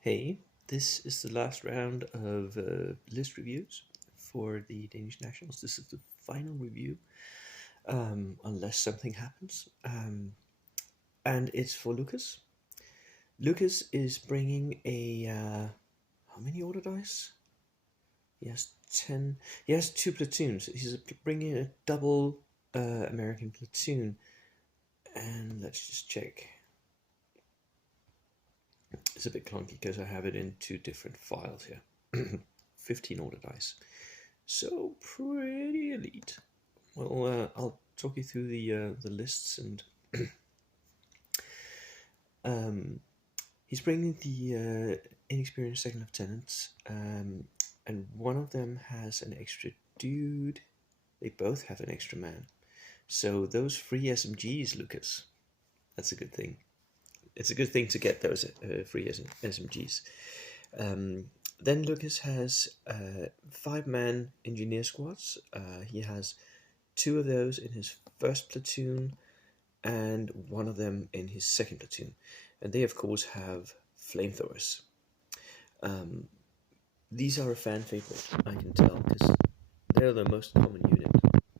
Hey, this is the last round of list reviews for the Danish Nationals. This is the final review, unless something happens. And it's for Lukasz. Lukasz is bringing a. How many order dice? He has 10. He has two platoons. He's bringing a double American platoon. And let's just check. It's a bit clunky because I have it in two different files here. 15 order dice. So pretty elite. Well, I'll talk you through the lists, and he's bringing the inexperienced second lieutenants, and one of them has an extra dude. They both have an extra man. So those free SMGs, Lukasz, that's a good thing. It's a good thing to get those free SMGs. Then Lukasz has 5-man engineer squads. He has 2 of those in his first platoon and 1 of them in his second platoon. And they, of course, have Flamethrowers. These are a fan favorite, I can tell, because they're the most common unit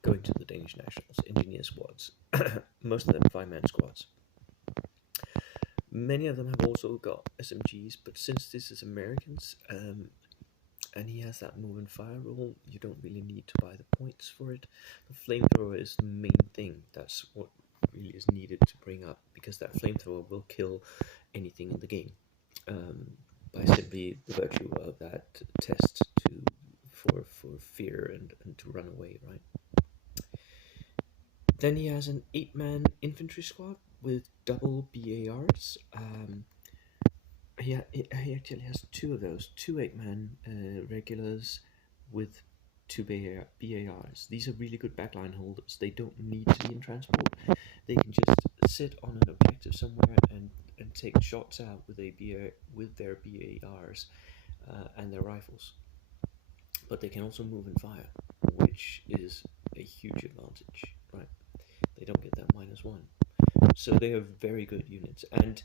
going to the Danish Nationals, engineer squads. Most of them 5-man squads. Many of them have also got SMGs, but since this is Americans, and he has that move and fire rule, you don't really need to buy the points for it. The flamethrower is the main thing. That's what really is needed to bring up, because that flamethrower will kill anything in the game by simply the virtue of that test for fear and to run away, right? Then he has an 8-man infantry squad with double BARs. He actually has 2 of those, 2 8-man regulars with 2 BARs. These are really good backline holders. They don't need to be in transport. They can just sit on an objective somewhere and take shots out with their BARs and their rifles. But they can also move and fire, which is a huge advantage, right? They don't get that -1. So they are very good units, and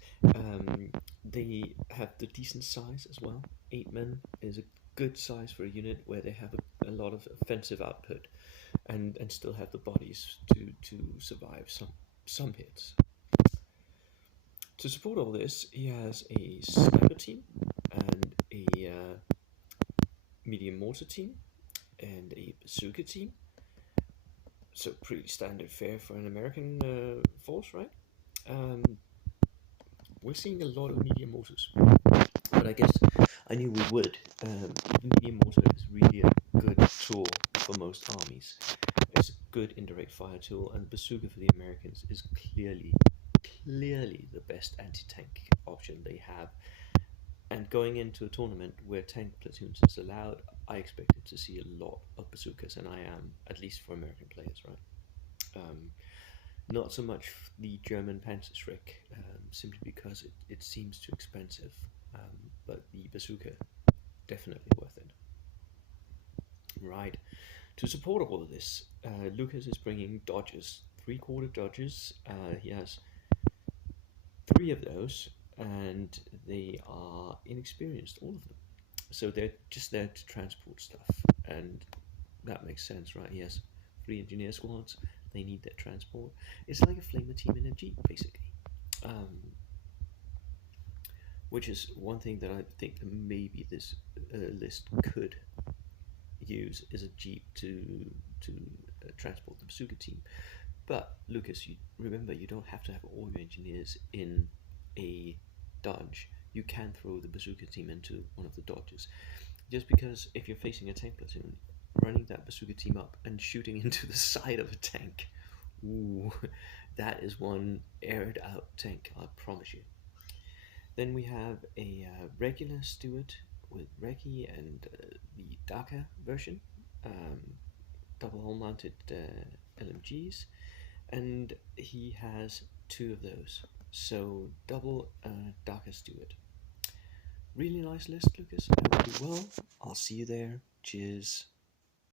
they have the decent size as well. 8 men is a good size for a unit where they have a lot of offensive output, and still have the bodies to survive some hits. To support all this, he has a sniper team and a medium mortar team and a bazooka team. So pretty standard fare for an American force, right? We're seeing a lot of medium mortars, but I guess I knew we would. The medium mortar is really a good tool for most armies. It's a good indirect fire tool, and bazooka for the Americans is clearly the best anti-tank option they have. And going into a tournament where tank platoons is allowed, I expected to see a lot of bazookas, and I am, at least for American players, right? Not so much the German Panzerschreck, simply because it seems too expensive, but the bazooka, definitely worth it. Right, to support all of this, Lukasz is bringing dodges, 3/4 dodges. He has 3 of those, and they are inexperienced, all of them. So they're just there to transport stuff, and that makes sense, right? He has 3 engineer squads. They need their transport. It's like a flamer team in a jeep, basically. Which is one thing that I think that maybe this list could use, is a jeep to transport the bazooka team. But Lukasz, you remember, you don't have to have all your engineers in a dodge. You can throw the bazooka team into one of the dodges, just because if you're facing a tank platoon, running that bazooka team up and shooting into the side of a tank, ooh, that is one aired out tank, I promise you. Then we have a regular Stewart with Recce and the Dhaka version, double hull mounted LMGs, and he has 2 of those. So double Dhaka Stewart. Really nice list, Lukasz. I hope you do well. I'll see you there. Cheers.